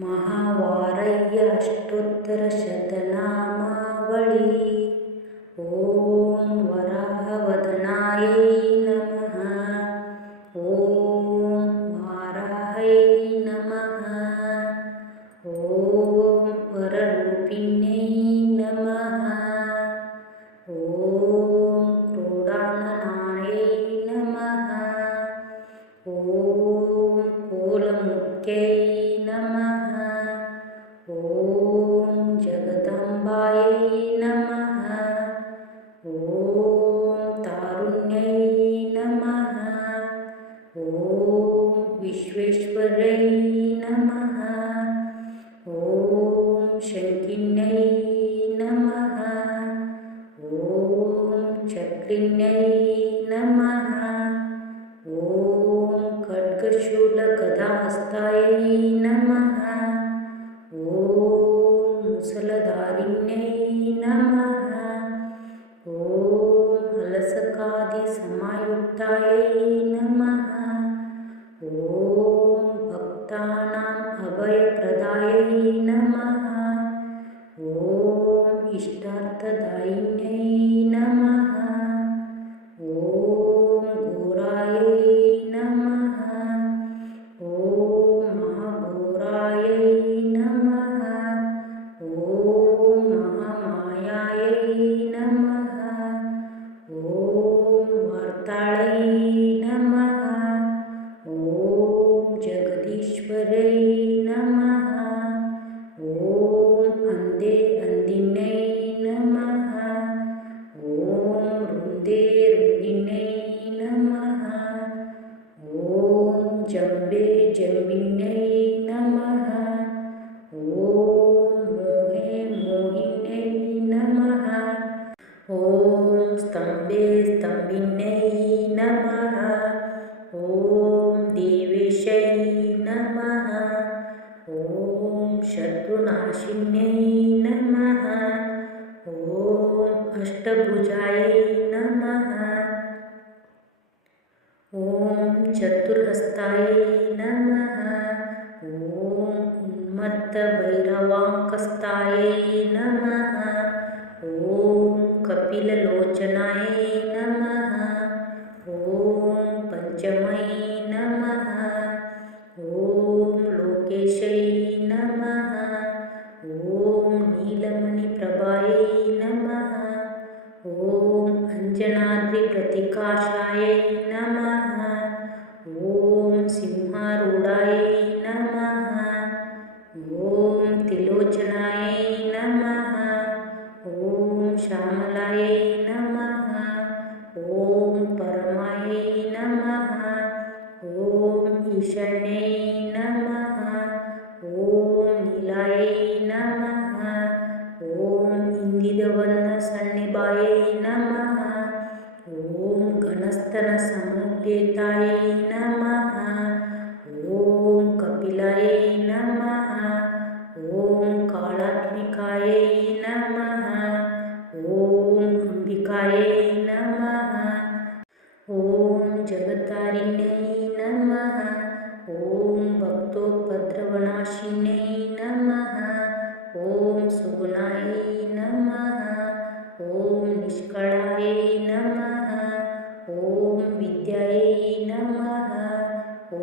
महावारय्य अष्टोत्तरशतनामावळि। ॐ वराहवदनायै नमः। ॐ वाराहै नमः। ॐ वररूपिण्यै नमः। ॐ क्रोडाननायै नमः। ॐ कोलमुख्यै नमः। ॐ जगदम्बायै नमः। ॐ तारुण्यै नमः। ॐ विश्वेश्वर्यै नमः। ॐ शङ्किन्यै नमः। ॐ चक्रिण्यै नमः। ॐ खड्गशूलगदाहस्तायै नमः। ॐ मुसलधारिण्यै नमः। ॐ हलसकादिसमायुक्तायै नमः। ॐ भक्तानाम् अभयप्रदायै नमः। ॐ इष्टार्थदायिन्यै नमः। ॐ घोरायै नमः। ॐ महाघोरायै नमः। ॐ महामायायै नमः। ॐ वार्ताळै नमः। ॐ जगदीश्वर्यै नमः। ॐ अन्धे अन्धिन्यै नमः। ॐ रुन्दे रुन्दिन्यै नमः। ॐ जम्बे जम्बिन्यै नमः। ॐ मोहे मोहिन्यै नमः। ॐ स्तम्भे स्तम्भिन्यै नमः। ॐ देवेशै नमः। ॐ शत्रुनाशिन्यै नमः। ॐ अष्टभुजायै नमः। ॐ चतुर्हस्तायै नमः। ॐ उन्मत्तभैरवाङ्कस्तायै नमः। ॐ कपिललोचनायै नमः। ॐ पञ्चमै नमः। ॐ लोकेशै नमः। ॐ नीलमणिप्रभायै नमः। ॐ अञ्जनाद्रिप्रतिकाशायै नमः। ॐ सिंहारूढायै नमः। ॐ त्रिलोचनायै नमः। ॐ श्यामलायै नमः। ॐ परमायै नमः। ॐ ईशान्यै नमः। ॐ नीलायै नमः। ॐ इन्दिरवर्णसन्निभायै नमः। ॐ घनस्तनसमुपेतायै नमः। ॐ कपिलायै नमः। ॐ कालात्मिकायै नमः। ॐ अम्बिकायै नमः। ॐ जगत्तारिण्यै नमः। ॐ भक्तोपद्रवनाशिन्यै नमः। ॐ सुगुणायै नमः। ॐ निष्कळायै नमः। ॐ विद्यायै नमः। ॐ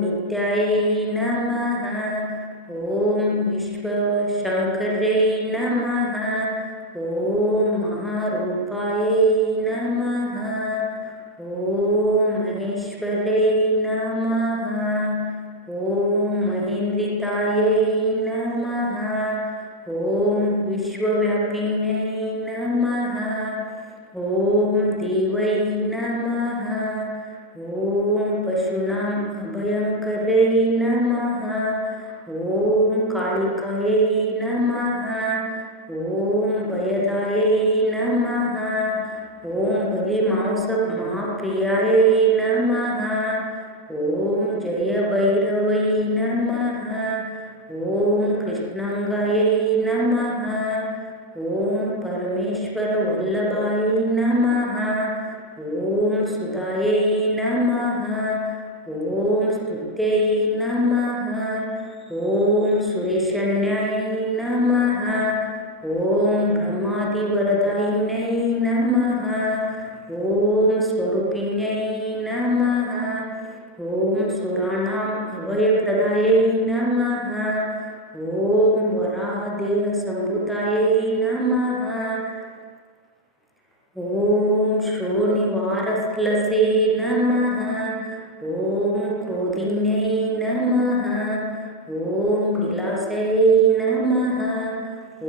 नित्यायै नमः। ॐ विश्वशङ्कर्यै नमः। ॐ महारूपायै नमः। ॐ महेश्वर्यै नमः। ॐ महेन्द्रितायै नमः। ॐ विश्वव्यापिन्यै नमः। ॐ देवै नमः। ॐ पशूनाम् अभयङ्कर्यै नमः। ॐ कालिकायै नमः। ॐ भयदायै नमः। ॐ बलिमांसमहाप्रियायै नमः। ॐ जयभैरवै नमः। ॐ कृष्णाङ्गायै नमः। ॐ परमेश्वरवल्लभाय नमः। ॐ सुधायै नमः। ॐ स्तुत्यै नमः। ॐ सुरेशण्याय नमः। ॐ ब्रह्मादिवरदायिन्यै नमः। ॐ स्वरूपिण्यै नमः। ॐ सुराणाम् अभयप्रदायै नमः। ॐ वराहदेहसम्भूतायै नमः। ॐ श्रोणिवारलसे नमः। ॐ क्रोधिन्यै नमः। ॐ लीलास्यै नमः। ॐ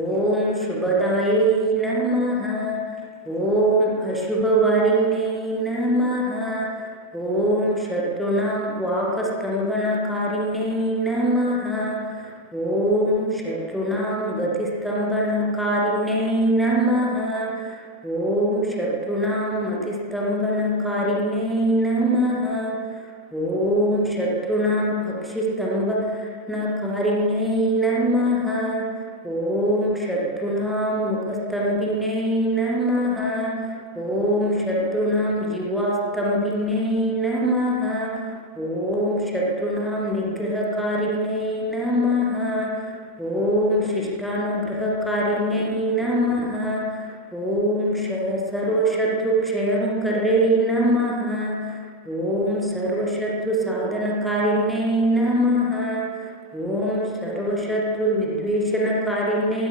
शुभदायै नमः। ॐ अशुभवारिण्यै नमः। ॐ शत्रूणां वाक्स्तम्भनकारिण्यै नमः। ॐ शत्रूणां गतिस्तम्भनकारिण्यै नमः। ॐ शत्रूणां मतिस्तम्भनकारिण्यै नमः। ॐ शत्रूणां अक्षिस्तम्भनकारिण्यै नमः। ॐ शत्रूणां मुखस्तम्भिन्यै नमः। ॐ शत्रूणां जिह्वास्तम्भिन्यै नमः। ॐ शत्रूणां निग्रहकारिण्यै नमः। ॐ शिष्टानुग्रहकारिण्यै नमः। ॐ सर्वशत्रुक्षयङ्कर्यै नमः। ॐ सर्वशत्रुसाधनकारिण्यै नमः। ॐ सर्वशत्रुविद्वेषणकारिण्यै